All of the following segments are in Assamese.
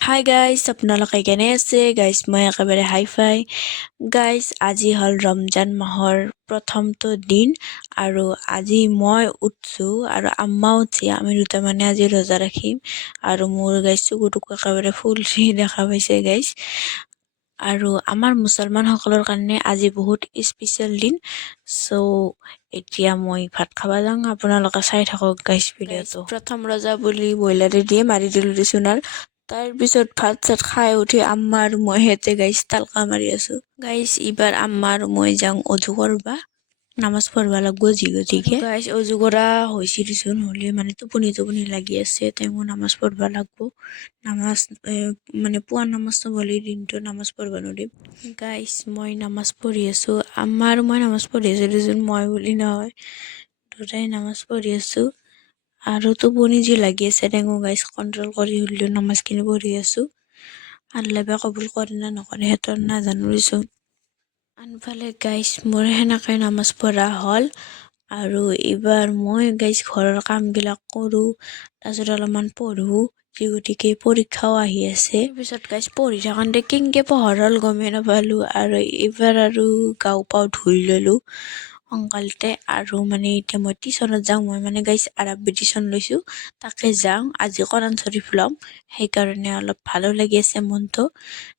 হাই গাইজ, আপোনালোকে কেনে আছে? গাইজ মই একেবাৰে হাই ফাই। গাইজ আজি হ'ল ৰমজান মাহৰ প্ৰথমটো দিন আৰু আজি মই উঠছোঁ আৰু আম্মা উঠছি। আমি দুটা মানে আজি ৰোজা ৰাখিম আৰু মোৰ গাইজ চকুটুকু একেবাৰে ফুল দেখা পাইছে গাইজ। আৰু আমাৰ মুছলমানসকলৰ কাৰণে আজি বহুত স্পেচিয়েল দিন। চ' এতিয়া মই ভাত খাব যাওঁ, আপোনালোকে চাই থাকক গাইজ ভিডিঅ'টো। প্ৰথম ৰোজা বুলি ব্ৰইলাৰে দিয়ে মাৰি দিলোঁ দেচোন। আৰু তাৰপিছত ভাত চাত খাই উঠি আম্মা আৰু মই সিহঁতে গাইজ তালকা মাৰি আছো। গাইজ এইবাৰ আম্মা আৰু মই যাওঁ অজু কৰবা, নামাজ পঢ়বা লাগব যি গতিকে গাইজ অজু কৰা হৈছে দেচোন। হ'লে মানে টোপনি লাগি আছে, তেওঁ নামাজ পঢ়বা লাগব। নামাজ মানে পুৱা নামাজ নপঢ়লে দিনটো নামাজ পঢ়বা নোৱাৰিম। গাইজ মই নামাজ পঢ়ি আছো, আম্মা আৰু মই নামাজ পঢ়ি আছো দেচোন, মই বুলি নহয়, দুটাই নামাজ পঢ়ি আছো। আৰু টোপনি যি লাগি আছে তেওঁ গাইজ কণ্ট্ৰল কৰি হ'লেও নামাজখিনি পঢ়ি আছো। আল্লাহ বা কবুল কৰে না নকৰে সেইটো নাজানো দেচোন। আনফালে গাইজ মোৰ সেনেকৈ নামাজ পঢ়া হ'ল আৰু এইবাৰ মই গাইজ ঘৰৰ কামবিলাক কৰোঁ, তাৰপিছত অলপমান পঢ়োঁ, যি গতিকে পৰীক্ষাও আহি আছে। তাৰপিছত গাইজ পঢ়ি থাকোঁতে কেনেকৈ পোহৰ হ'ল গমেই নাপালোঁ। আৰু এইবাৰ আৰু গাও পাও ধুই ল'লোঁ সোনকালতে। আৰু মানে এতিয়া মই টিউশ্যনত যাওঁ, মই মানে গাইজ আৰবী টিউশ্যন লৈছোঁ, তাকে যাওঁ। আজি কোৰাণ শৰীফ ল'ম, সেইকাৰণে অলপ ভালো লাগি আছে মনটো,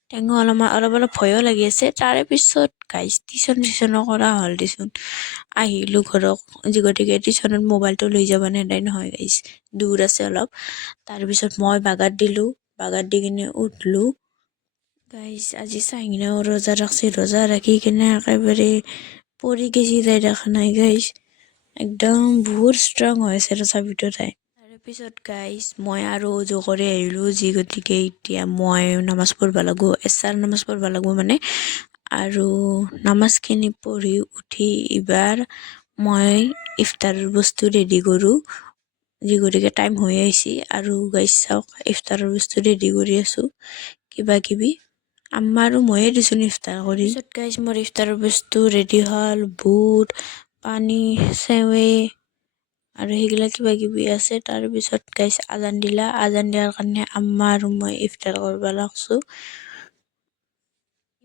তেওঁ অলপ ভয়ো লাগি আছে। তাৰে পিছত গাইজ টিউশ্যনো কৰা হ'ল দেচোন। আহিলোঁ ঘৰক, যি গতিকে টিউশ্যনত মোবাইলটো লৈ যাব নেদাই নহয় গাইজ, দূৰ আছে অলপ। তাৰপিছত মই বাগাৰ দিলোঁ, বাগাৰ দি কিনে উঠলোঁ। গাইজ আজি চাইনাও ৰোজা ৰাখছি, ৰোজা ৰাখি কিনে একেবাৰে পৰি গেছি তাই, দেখা নাই গাইজ, একদম বহুত ষ্ট্ৰং হৈ আছে তথাপিতো তাই। তাৰপিছত গাইজ মই আৰু অজু কৰি আহিলোঁ, যি গতিকে এতিয়া মই নামাজ পঢ়বা লাগব, এছাৰ নামাজ পঢ়বা লাগব মানে। আৰু নামাজখিনি পঢ়ি উঠি এইবাৰ মই ইফতাৰৰ বস্তু ৰেডি কৰোঁ, যি গতিকে টাইম হৈ আহিছে। আৰু গাইজ চাওক ইফতাৰৰ বস্তু ৰেডি কৰি আছোঁ, কিবা কিবি আম্মা আৰু ময়ে দিচোন ইফতাৰ কৰি। তাৰপিছত গাইজ মোৰ ইফতাৰৰ বস্তু ৰেডি হ'ল, বুট, পানী, চেৱে আৰু সেইগিলা কিবা কিবি আছে। তাৰপিছত গাইজ আজান দিলা, আজান দিয়াৰ কাৰণে আম্মা আৰু মই ইফতাৰ কৰিব লাগছোঁ।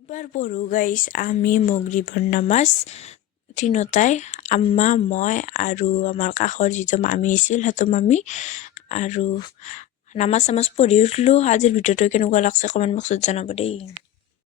এইবাৰ পঢ়ো গাইজ আমি মগৰিবৰ নামাজ তিনিওটাই, আম্মা, মই আৰু আমাৰ কাষৰ যিটো মামী আছিল সেইটো মামী। আৰু নামাজ চামাজ পঢ়ি উঠলোঁ। আজিৰ ভিডিঅ'টো কেনেকুৱা লাগছে কমেণ্ট বক্সত জনাব দেই।